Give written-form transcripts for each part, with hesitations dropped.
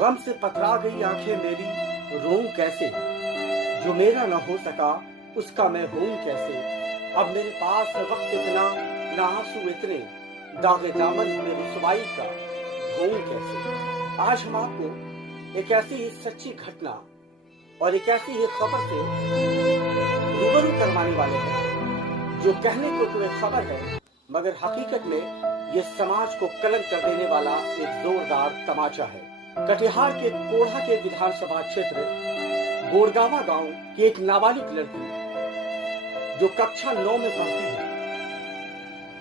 गम से पथरा गई आंखें मेरी, रोऊं कैसे? जो मेरा न हो सका उसका मैं होऊं कैसे? अब मेरे पास वक्त इतना, ना आंसू इतने, दागे दामन पे रुसवाई का धोऊं कैसे? आज हम आपको एक ऐसी ही सच्ची घटना और एक ऐसी ही खबर से रूबरू करवाने वाले हैं जो कहने को तो एक खबर है, मगर हकीकत में ये समाज को कलंक कर देने वाला एक जोरदार तमाचा है। कटिहार के कोढ़ा के विधानसभा क्षेत्र गोड़गावा गांव की एक नाबालिग लड़की जो कक्षा 9 में पढ़ती है,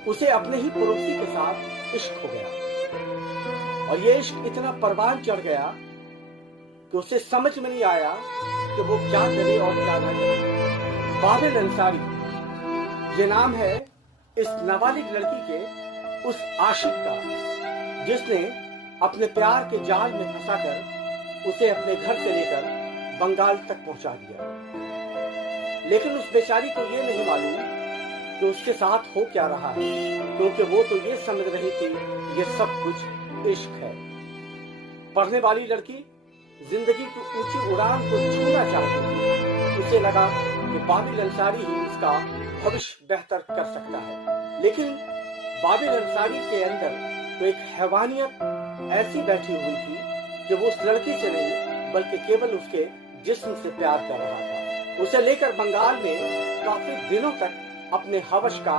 उसे अपने ही पड़ोसी के साथ इश्क हो गया और ये इश्क इतना परवान चढ़ गया कि उसे समझ में नहीं आया कि वो क्या करे और क्या न करे। बाबिल अंसारी ये नाम है इस नाबालिग लड़की के उस आशिक का जिसने अपने प्यार के जाल में फंसाकर उसे अपने घर से लेकर बंगाल तक पहुंचा दिया। लेकिन उस बेचारी को यह नहीं मालूम कि उसके साथ हो क्या रहा है, क्योंकि वो तो ये समझ रही थी ये सब कुछ इश्क है। पढ़ने वाली लड़की जिंदगी की ऊंची उड़ान को छूना चाहती थी। उसे लगा कि बाबिल अंसारी ही उसका भविष्य बेहतर कर सकता है। लेकिन बाबिल अंसारी के अंदर तो एक हैवानियत ऐसी बैठी हुई थी कि वो उस लड़की से नहीं बल्कि केवल उसके जिस्म से प्यार कर रहा था। उसे लेकर बंगाल में काफी दिनों तक अपने हवस का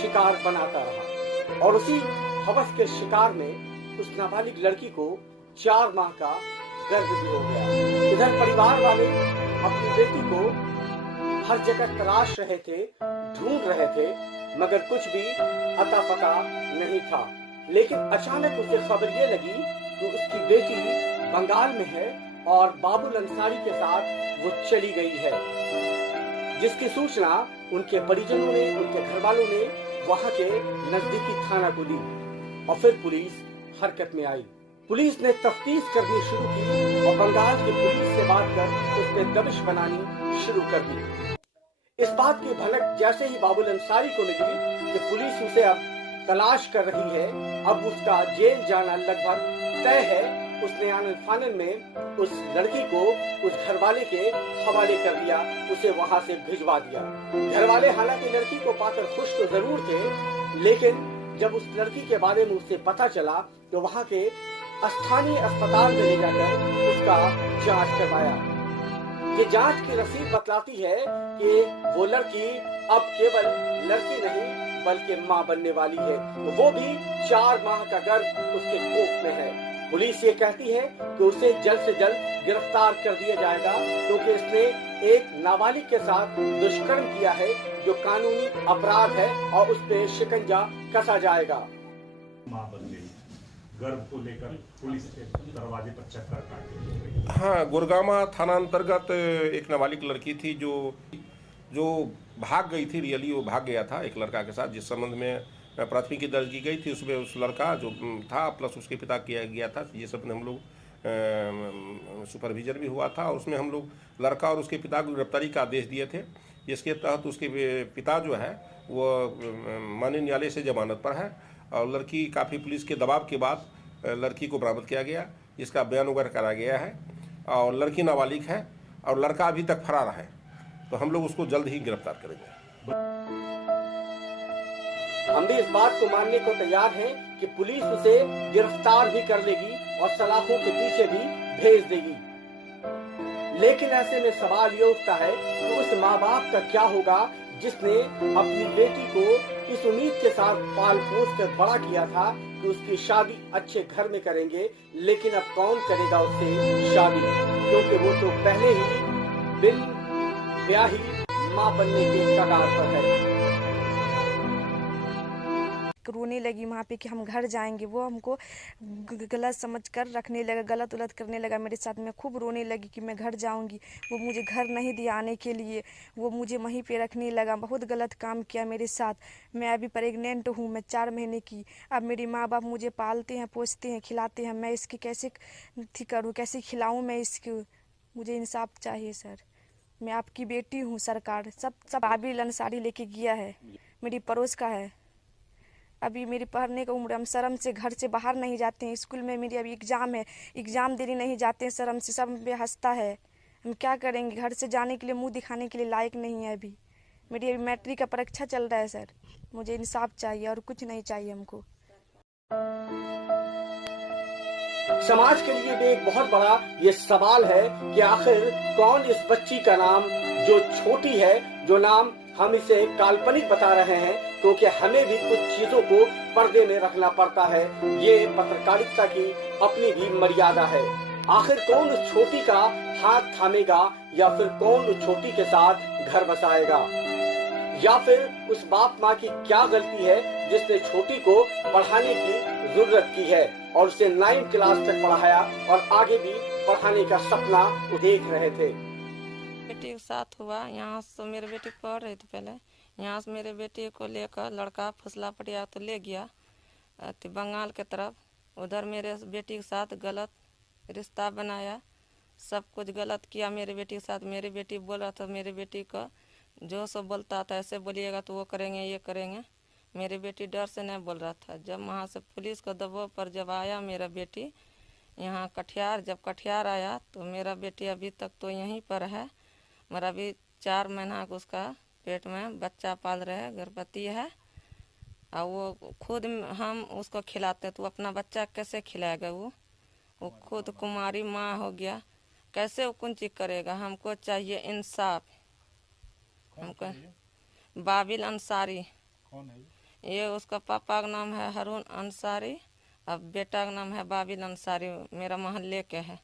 शिकार बनाता रहा और उसी हवस के शिकार में उस नाबालिग लड़की को 4 माह का गर्भ भी हो गया। इधर परिवार वाले अपनी बेटी को हर जगह तलाश रहे थे, ढूंढ रहे थे, मगर कुछ भी अता पता नहीं था। लेकिन अचानक उसे खबर ये लगी कि उसकी बेटी बंगाल में है और बाबुल अंसारी के साथ वो चली गई है, जिसकी सूचना उनके परिजनों ने, उनके घर वालों ने वहां के नजदीकी थाना को दी और फिर पुलिस हरकत में आई। पुलिस ने तफ्तीश करनी शुरू की और बंगाल की पुलिस से बात कर उस पर दबिश बनानी शुरू कर दी। इस बात की भनक जैसे ही बाबुल अंसारी को मिली कि पुलिस उसे अब तलाश कर रही है, अब उसका जेल जाना लगभग तय है, उसने आनन फानन में उस लड़की को उस घरवाले के हवाले कर दिया, उसे वहां से भिजवा दिया। घरवाले हालांकि लड़की को पाकर खुश तो जरूर थे, लेकिन जब उस लड़की के बारे में उससे पता चला तो वहां के स्थानीय अस्पताल में ले जाकर उसका जांच करवाया। ये जांच की रसीद बतलाती है कि वो लड़की अब केवल लड़की नहीं बल्कि मां बनने वाली है, वो भी 4 माह का गर्भ उसके कोख में है। पुलिस ये कहती है कि उसे जल्द से जल्द गिरफ्तार कर दिया जाएगा, क्योंकि इसने एक नाबालिग के साथ दुष्कर्म किया है जो कानूनी अपराध है और उस पर शिकंजा कसा जाएगा। मां बन गई, गर्भ को लेकर पुलिस के दरवाजे पर चक्कर काटे। हाँ, गुड़गावा थाना अंतर्गत एक नाबालिग लड़की थी जो भाग गई थी। रियली वो भाग गया था एक लड़का के साथ, जिस संबंध में प्राथमिकी दर्ज की गई थी। उसमें उस लड़का जो था प्लस उसके पिता किया गया था, ये सब हम लोग सुपरविजन भी हुआ था और उसमें हम लोग लड़का और उसके पिता को गिरफ्तारी का आदेश दिए थे। इसके तहत उसके पिता जो है वो माननीय न्यायालय से जमानत पर है और लड़की काफ़ी पुलिस के दबाव के बाद लड़की को बरामद किया गया, इसका बयान वगैरह करा गया है और लड़की नाबालिग है और लड़का अभी तक फरार है, तो हम लोग उसको जल्द ही गिरफ्तार करेंगे। हम भी इस बात को मानने को तैयार हैं कि पुलिस उसे गिरफ्तार भी कर लेगी और सलाखों के पीछे भी भेज देगी। लेकिन ऐसे में सवाल ये उठता है कि उस माँ बाप का क्या होगा जिसने अपनी बेटी को इस उम्मीद के साथ पाल पोस कर बड़ा किया था कि उसकी शादी अच्छे घर में करेंगे, लेकिन अब कौन करेगा उससे शादी, क्योंकि वो तो पहले ही बिन ब्याही माँ बनने के कगार पर है। रोने लगी वहाँ पे कि हम घर जाएंगे। वो हमको गलत समझकर रखने लगा, गलत उलत करने लगा मेरे साथ। मैं खूब रोने लगी कि मैं घर जाऊंगी। वो मुझे घर नहीं दिया आने के लिए, वो मुझे वहीं पे रखने लगा। बहुत गलत काम किया मेरे साथ। मैं अभी प्रेग्नेंट हूँ, मैं 4 महीने की। अब मेरे माँ बाप मुझे पालते हैं, पोसते हैं, खिलाते हैं। मैं इसकी कैसे थी करूँ, कैसे खिलाऊँ मैं इसको? मुझे इंसाफ चाहिए सर। मैं आपकी बेटी हूँ। सरकार सब बाबिल अंसारी लेके गया है, मेरी पड़ोस का है। अभी मेरी पढ़ने का उम्र, हम शर्म से घर से बाहर नहीं जाते हैं। स्कूल में मेरी अभी एग्ज़ाम है, एग्ज़ाम देने नहीं जाते हैं शर्म से, सब हम पे हंसता है। हम क्या करेंगे, घर से जाने के लिए, मुंह दिखाने के लिए लायक नहीं है अभी। मेरी अभी मैट्रिक का परीक्षा चल रहा है सर। मुझे इंसाफ चाहिए और कुछ नहीं चाहिए हमको। समाज के लिए भी एक बहुत बड़ा ये सवाल है कि आखिर कौन इस बच्ची का नाम, जो छोटी है, जो नाम हम इसे काल्पनिक बता रहे हैं क्योंकि हमें भी कुछ चीजों को पर्दे में रखना पड़ता है। ये पत्रकारिता की अपनी भी मर्यादा है। आखिर कौन उस छोटी का हाथ थामेगा, या फिर कौन उस छोटी के साथ घर बसाएगा, या फिर उस बाप माँ की क्या गलती है जिसने छोटी को पढ़ाने की जरूरत की है और उसे 9th क्लास तक पढ़ाया और आगे भी पढ़ाने का सपना वो देख रहे थे। बेटी के साथ हुआ, यहाँ से मेरे बेटी पढ़ रही थी पहले, यहाँ से मेरे बेटी को लेकर लड़का फुसला पटिया तो ले गया बंगाल के तरफ। उधर मेरे बेटी के साथ गलत रिश्ता बनाया, सब कुछ गलत किया मेरे बेटी के साथ। मेरी बेटी बोल रहा था, मेरी बेटी को जो सब बोलता था ऐसे बोलिएगा तो वो करेंगे ये करेंगे। मेरी बेटी डर से नहीं बोल रहा था। जब वहाँ से पुलिस का दबाव पर जब आया मेरा बेटी यहाँ कटिहार, जब कटिहार आया तो मेरा बेटी अभी तक तो यहीं पर है। मेरा अभी 4 महीना का उसका पेट में बच्चा पाल रहे हैं, गर्भवती है। और वो खुद हम उसको खिलाते तो अपना बच्चा कैसे खिलाएगा? वो खुद कुमारी माँ हो गया, कैसे वो कौन चीज करेगा? हमको चाहिए इंसाफ। हमको बाबिल अंसारी। कौन है? ये उसका पापा का नाम है हारून अंसारी, अब बेटा का नाम है बाबिल अंसारी, मेरा मोहल्ले के है।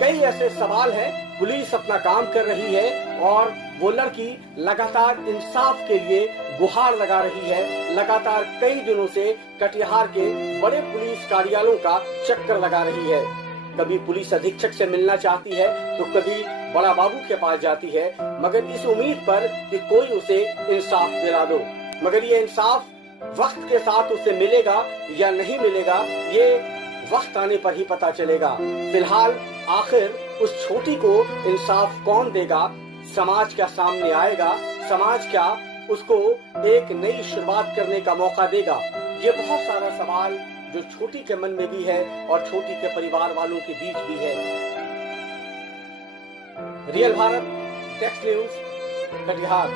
कई ऐसे सवाल हैं। पुलिस अपना काम कर रही है और वो लड़की लगातार इंसाफ के लिए गुहार लगा रही है। लगातार कई दिनों से कटिहार के बड़े पुलिस कार्यालयों का चक्कर लगा रही है। कभी पुलिस अधीक्षक से मिलना चाहती है तो कभी बड़ा बाबू के पास जाती है, मगर इस उम्मीद पर कि कोई उसे इंसाफ दिला दो। मगर ये इंसाफ वक्त के साथ उसे मिलेगा या नहीं मिलेगा, ये वक्त आने पर ही पता चलेगा। फिलहाल आखिर उस छोटी को इंसाफ कौन देगा? समाज क्या सामने आएगा? समाज क्या उसको एक नई शुरुआत करने का मौका देगा? ये बहुत सारा सवाल जो छोटी के मन में भी है और छोटी के परिवार वालों के बीच भी है। Real Bharat text news, Katihar.